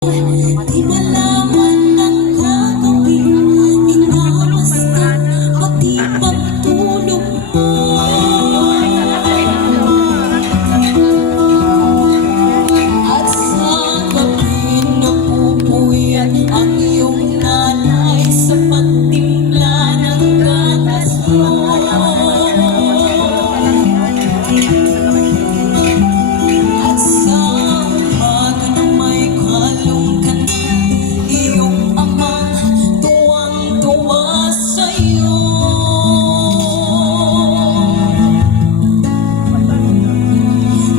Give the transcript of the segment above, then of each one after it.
Di malaman ng gagawin, minamasdan pati pagtulog mo. At sa gabi napupuyat ang iyong nanay sa pagtimpla ng gatas mo. At sa umaga na may kalong ka na, iyong amang tuwang-tuwa sa'yo.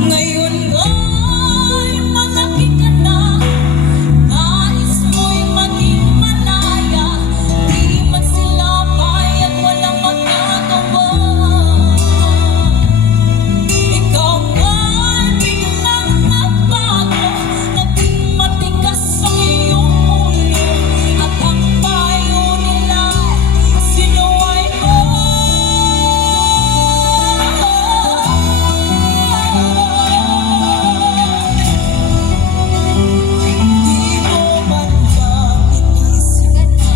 Ngayon ay malaki ka na, nais mo'y maging malaya, di man silapay at walang magagawa. Ikaw ay biglang nagbago, naging matigas ang iyong ulo, at ang payo nila'y sinuway mo. Di mo man lang inisip na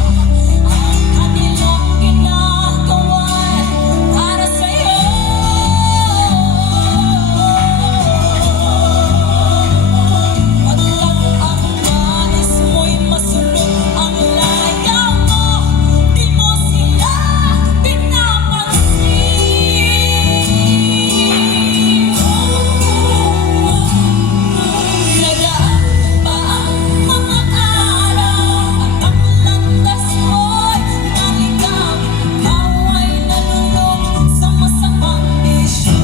ang kanilang ginagawa para sa'yo. Pagkat ang nais mo'y masulot ang laya mo, di mo sila pinapansin. Nagaan pa ang mga araw at ang landas mo'y naligaw, ikaw ay nalulong sa masamang bisyo.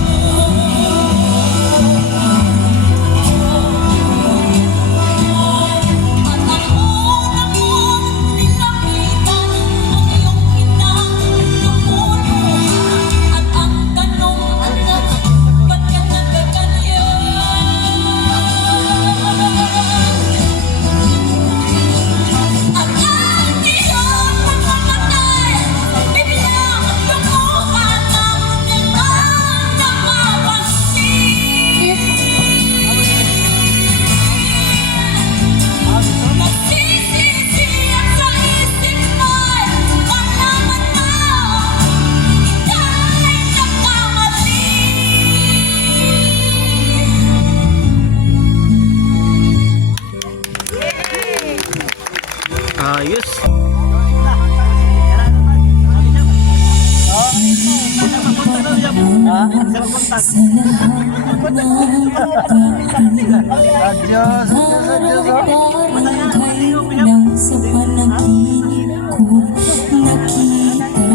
At ang una mong nilapitan ang iyong inang lumuluha, at ang tanong, anak, ba't ka nagaganyan? At ang iyong pagkamatay, biglang lumuha ng di man napapansin. Nagsisisi at sa isip mo'y malaman mo, ika'y nagkamali. Ayos. Sa lahat ng kailan sa panaginip ko nakita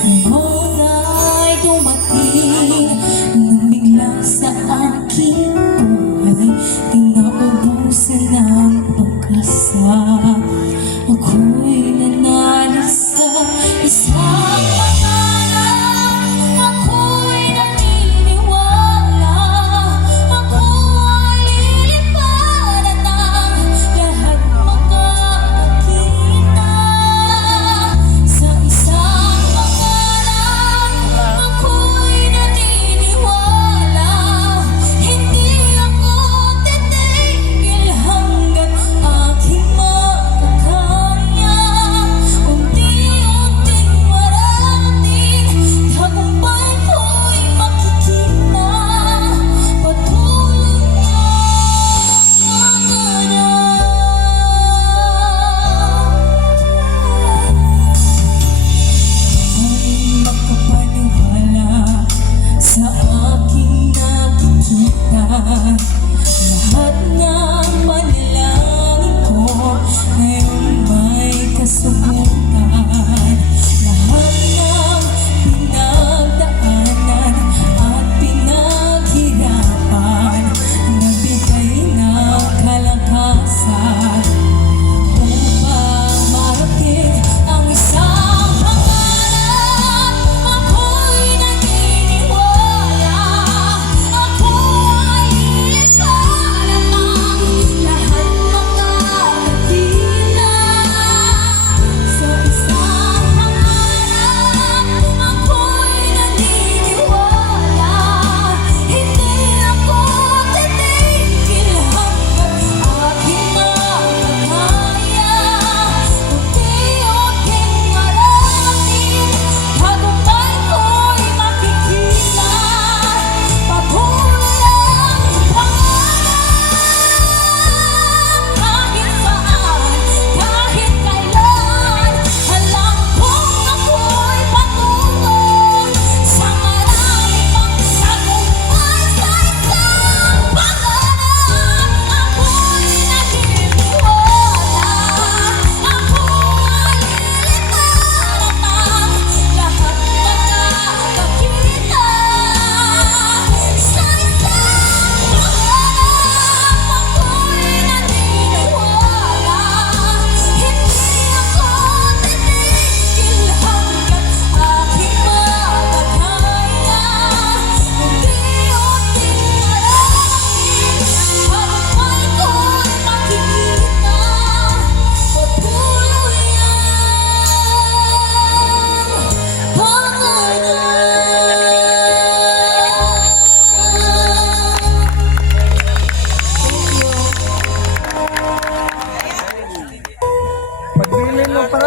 ngayon ay dumating nang bigla sa aking buhay tinaubusan ng pag-asa. Ako'y nanalo sa isang pangarap, ako'y naniniwala, ako ay lilipad at ang lahat makakakita. Sa isang pangarap, ako'y naniniwala, hindi ako titigil hanggat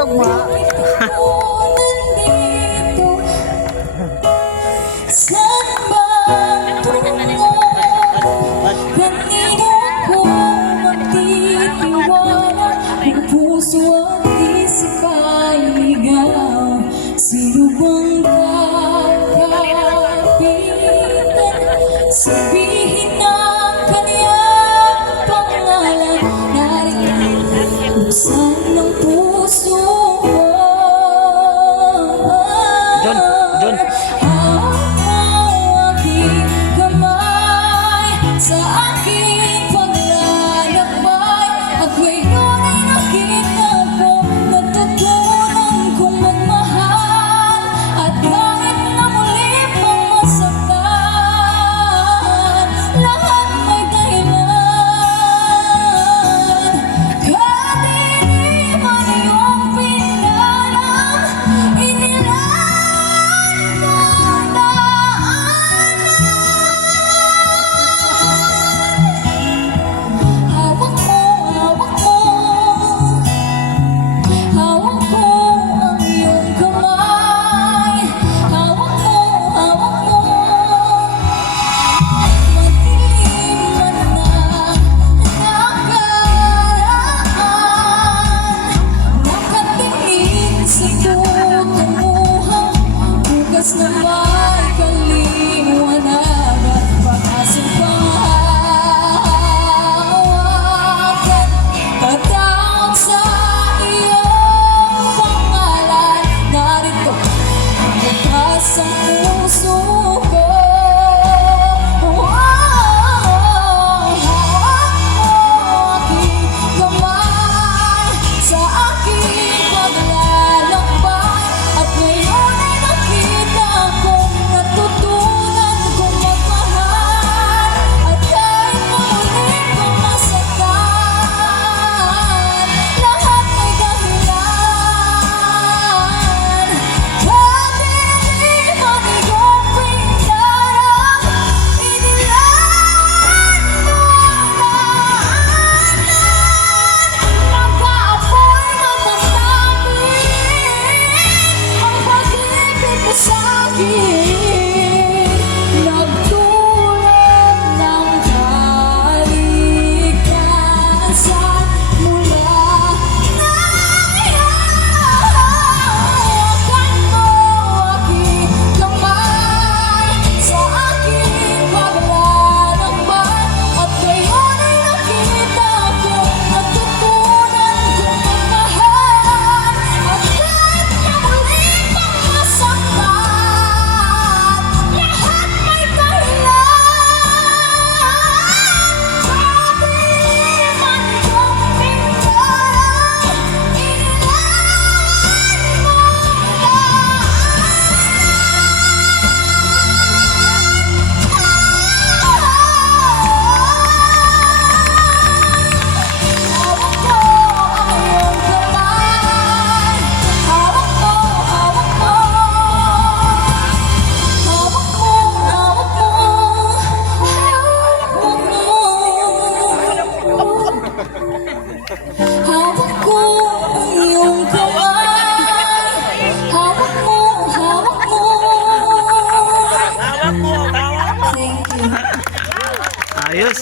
tugma. Saan bang tungo? Kanino ko magtitiwala? Ang puso at isip ay ligaw. Sino bang kakapitan? Sabihin ang kanyang pangalan. Narito buksan ng puso mo. John, John. Hawak mo aking kamay sa aking paglalakbay. At ngayon ay nakita ko, natutunan kong magmahal. At kahit na muli pang masaktan, lahat may dahilan. Kahit hindi man iyong pinalam, inilaan mo ang daanan. Hawak mo, hawak mo. Hawak ko ang iyong kamay. Hawak mo, hawak mo. Madilim man ang nakaraan, nakatingin sa tutunguhan, bukas na may kaliwanagan, pag-asang panghahawakan, tatawag sa iyong pangalan. Narito ang bukas ang puso ko. Hawak mo aking kamay sa aking paglalakbay. At ngayon ay nakita ko, natutunan kong magmahal. At kahit muli pang masaktan, lahat may dahilan. Kahit hindi man iyong pinaram, inilaan mo ang daanan. Nag-aapoy matatamin ang pag-ibig mo sa'kin. Nagtulad ng kalikasan mula ngayon. Hawakan mo aking kamay sa aking paglalakbay. At ngayon ay nakita ko, natutunan kong magmahal. At kahit na muli pang masaktan, lahat may dahilan. Sabi man iyong pinaram, inilaan mo ang hawak mo ang iyong kamay. Hawak mo, hawak mo. Hawak mo, hawak mo. Hawak ko ang iyong kamay. Hawak mo, hawak mo. Thank you. Ayos.